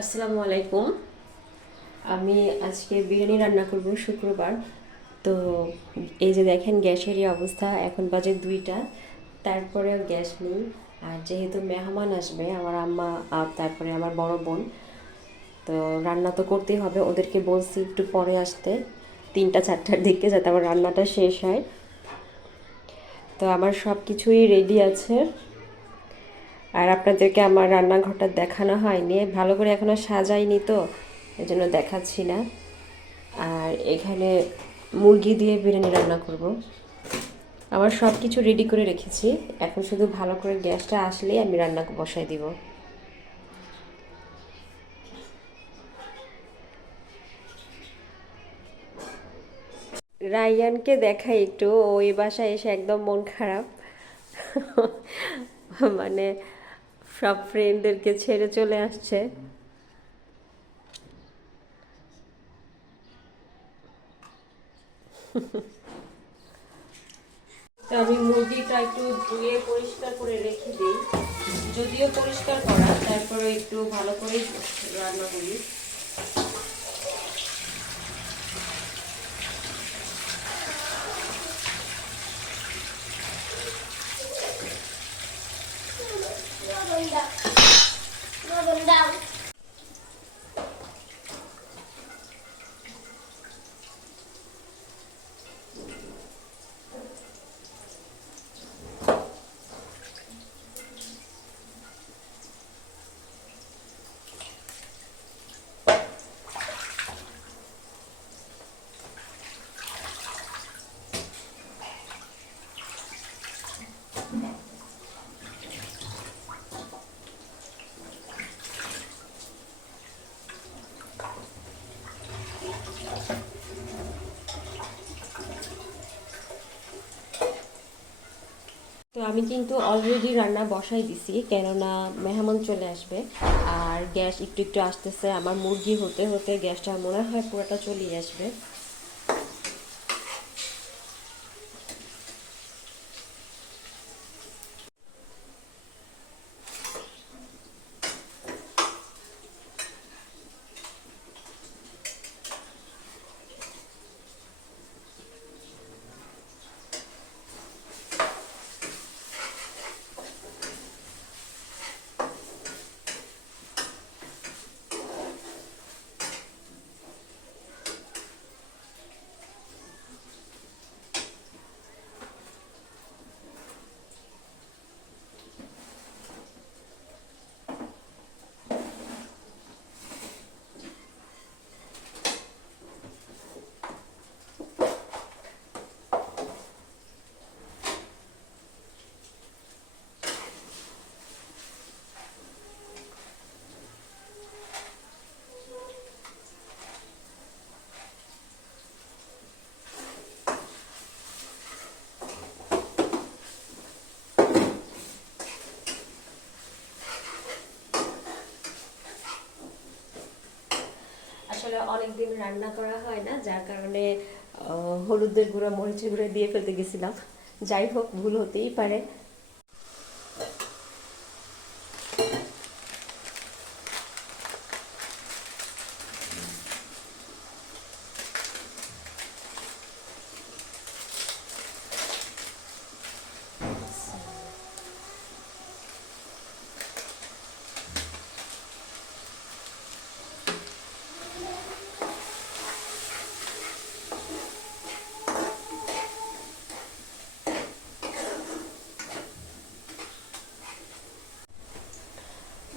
আসসালামু আলাইকুম। আমি আজকে বিরিয়ানি রান্না করব শুক্রবার। তো এই যে দেখেন গ্যাসেরই অবস্থা, এখন বাজে 2টা, তারপরেও গ্যাস নেই। আর যেহেতু মেহমান আসবে আমার আম্মা আর তারপরে আমার বড় বোন, তো রান্না তো করতেই হবে। ওদেরকে বলছি একটু পরে আসতে, 3টা 4টার দিকে, যাতে আমার রান্নাটা শেষ হয়। তো আমার সব কিছুই রেডি আছে। আর আপনাদেরকে আমার রান্নাঘরটা দেখানো হয়নি, ভালো করে এখনও সাজাইনি, তো এজন্য দেখাচ্ছি না। আর এখানে মুরগি দিয়ে বিরিয়ানি রান্না করব। আমার সব কিছু রেডি করে রেখেছি, এখন শুধু ভালো করে গ্যাসটা আসলেই আমি রান্না বসাই দিব। রায়ানকে দেখাই একটু, ওই বাসায় এসে একদম মন খারাপ। মানে সব ফ্রেন্ডদেরকে ছেড়ে চলে আসছে। তো আমি মুরগিটা একটু ধুয়ে পরিষ্কার করে রেখে দিই, যদিও পরিষ্কার করা, তারপরে একটু ভালো করে রান্না করি। তো আমি কিন্তু অলরেডি রান্না বসাই দিছি, কেননা মেহমান চলে আসবে। আর গ্যাস একটু একটু আসতেছে, আমার মুরগি হতে হতে গ্যাসটা মনে হয় পুরোটা চলেই আসবে। আসলে অনেকদিন রান্না করা হয় না, যার কারণে হলুদের গুঁড়া মরিচের গুঁড়া দিয়ে ফেলতে গেছিলাম। যাই হোক, ভুল হতেই পারে।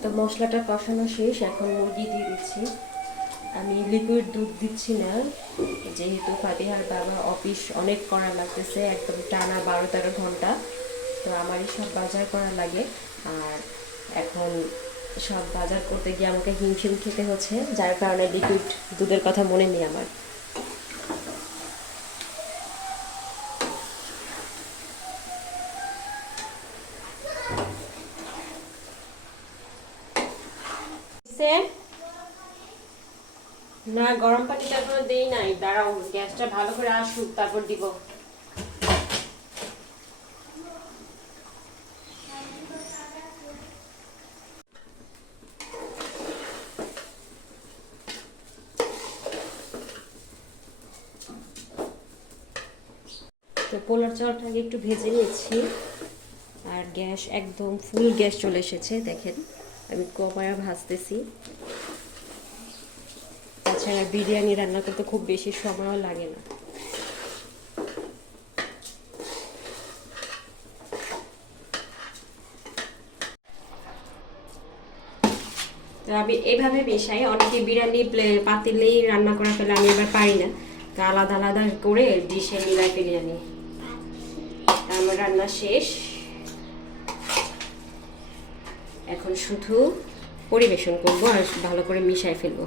তো মশলাটা কষানো শেষ, এখন মুরগি দিয়ে দিচ্ছি। আমি লিকুইড দুধ দিচ্ছি না, যেহেতু ফাতিহার বাবার অফিস অনেক করা লাগতেছে, একদম টানা 12-13 ঘন্টা। তো আমারই সব বাজার করা লাগে। আর এখন সব বাজার করতে গিয়ে আমাকে হিমশিম খেতে হচ্ছে, যার কারণে লিকুইড দুধের কথা মনে নেই আমার। না, গরম পানিটা এখনো দেই নাই, দাঁড়াও গ্যাসটা ভালো করে আসুক তারপর দিব। পোলার চালটাকে একটু ভেজে নিচ্ছি। আর গ্যাস একদম ফুল গ্যাস চলে এসেছে, দেখেন আমি কমায়া ভাজতেছি। তাছাড়া বিরিয়ানি রান্না করতে খুব বেশি সময়ও লাগে না। তো আমি এইভাবে মেশাই। অনেকে বিরিয়ানি পাতিলেই রান্না করা ফেলে, আমি এবার পারি না, তো আলাদা আলাদা করে ডিশে মিলাই ফেলি আমি। আমার রান্না শেষ, এখন শুধু পরিবেশন করবো আর ভালো করে মিশাই ফেলবো।